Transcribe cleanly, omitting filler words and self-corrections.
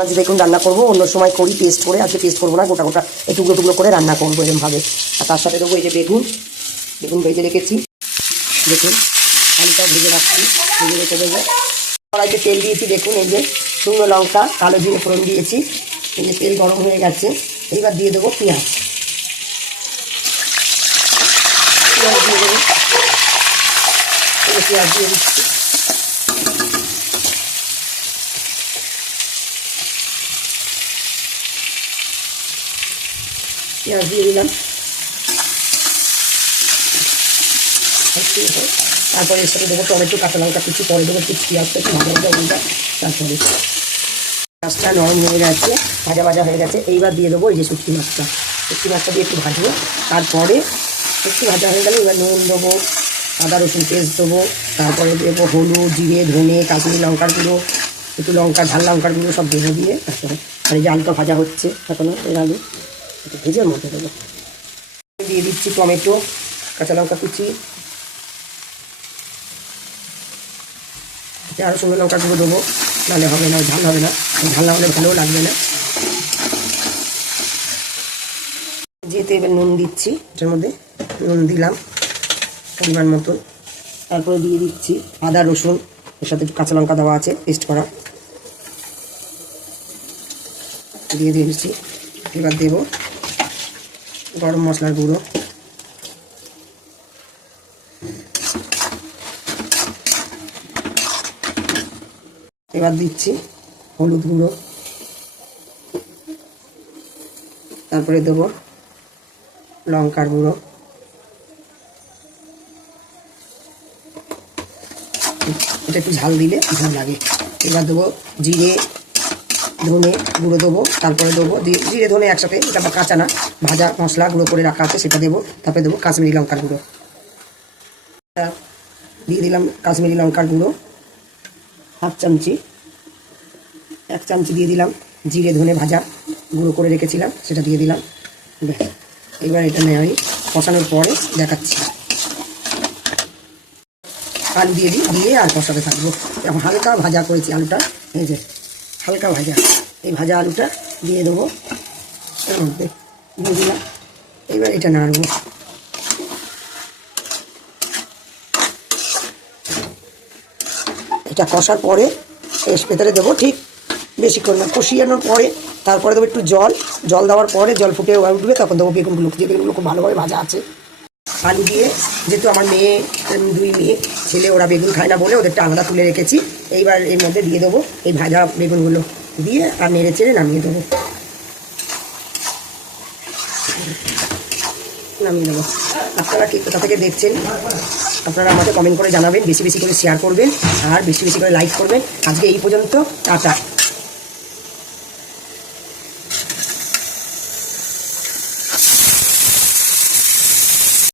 আজ দেখুন রান্না করবো, অন্য সময় করি পেস্ট করে, আজকে পেস্ট করবো না, গোটা গোটা এই টুকরো টুকরো করে রান্না করবো এরকমভাবে। আর তার সাথে দেবো এই যে বেগুন ভেজে রেখেছি, দেখুন আলুটাও ভেজে রাখছি, ভেজে রেখে দেবো। কড়াইতে তেল দিয়েছি, দেখুন এই যে শুকনো লঙ্কা কালো জিরে ফোড়ন দিয়েছি, এই যে তেল গরম হয়ে গেছে। এইবার দিয়ে দেবো পেঁয়াজ, দিয়ে দেবো, পেঁয়াজ দিয়ে দিচ্ছি। পেঁয়াজ দিয়ে দিলাম, তারপরে এর সাথে দেবো টমেটো কাঁচা লঙ্কা কিছু, পরে দেবো কিছু পেঁয়াজটা একটু ভাজা ভাজা হয়ে যায়। তারপরে পেঁয়াজটা নরম হয়ে গেছে, ভাজা ভাজা হয়ে গেছে। এইবার দিয়ে দেবো এই যে শুটকি মাছটা দিয়ে একটু ভাজবো। তারপরে একটু ভাজা হয়ে গেলে এবার নুন দেবো, আদা রসুন পেস্ট দেবো, তারপরে দেবো হলুদ, জিরে, ধনে, কাশ্মীরি লঙ্কার গুঁড়ো, একটু ঝাল লঙ্কার গুঁড়ো সব দেবো। দিয়ে তারপরে আর এই যে আলুটা ভাজা হচ্ছে এখনো, এর আলু একটু ভেজে মধ্যে দেবো। দিয়ে দিচ্ছি টমেটো, কাঁচা লঙ্কা কুচি, আরও শুকনো লঙ্কা গুঁড়ো দেবো, নাহলে হবে না, ঝাল হবে না, ঝাল না হলে ভালোও লাগবে না। যেহেতু এবার নুন দিচ্ছি, এটার মধ্যে নুন দিলাম পরিমাণ মতন। তারপরে দিয়ে দিচ্ছি আদা রসুন, এর সাথে একটু কাঁচা লঙ্কা দেওয়া আছে পেস্ট করা, দিয়ে দিচ্ছি। এবার দেবো গরম মশলার গুঁড়ো, এবার দিচ্ছি হলুদ গুঁড়ো, তারপরে দেবো লঙ্কার গুঁড়ো, এটা একটু ঝাল দিলে ভালো লাগে। এবার দেবো জিরে ধনে গুঁড়ো দেবো, তারপরে দেবো জিরে ধনে একসাথে, এটা কাঁচা না, ভাজা মশলা গুঁড়ো করে রাখা আছে সেটা দেবো। তারপরে দেবো কাশ্মীরি লঙ্কার গুঁড়ো, দিয়ে দিলাম কাশ্মীরি লঙ্কার গুঁড়ো হাফ চামচি, 1 চামচি দিয়ে দিলাম জিরে ধনে ভাজা গুঁড়ো করে রেখেছিলাম, সেটা দিয়ে দিলাম। এবার এটা আমি কষানোর পরে দেখাচ্ছি। আলু দিয়ে আর কষাতে থাকবো। এখন হালকা ভাজা করেছি আলুটা, এই যে হালকা ভাজা, এই ভাজা আলুটা দিয়ে দেবো এর মধ্যে, দিয়ে দিলাম। এবার এটা নাড়বো, এটা কষার পরে এর ভেতরে দেবো, ঠিক বেশিক্ষণ না, কষিয়ানোর পরে তারপরে দেবো একটু জল দেওয়ার পরে জল ফুটে উঠবে, তখন দেবো বেগুনগুলো, যে বেগুনগুলো খুব ভালোভাবে ভাজা আছে। আলু দিয়ে, যেহেতু আমার মেয়ে 2 মেয়ে ছেলে, ওরা বেগুন খায় না বলে ওদেরটা আলাদা তুলে রেখেছি। এইবার এর মধ্যে দিয়ে দেবো এই ভাজা বেগুনগুলো, দিয়ে আর নেড়ে চেড়ে নামিয়ে দেবো। আপনারা কি কোথা থেকে দেখছেন আপনারা আমাকে কমেন্ট করে জানাবেন, বেশি বেশি করে শেয়ার করবেন আর বেশি বেশি করে লাইক করবেন। আজকে এই পর্যন্ত, টাটা।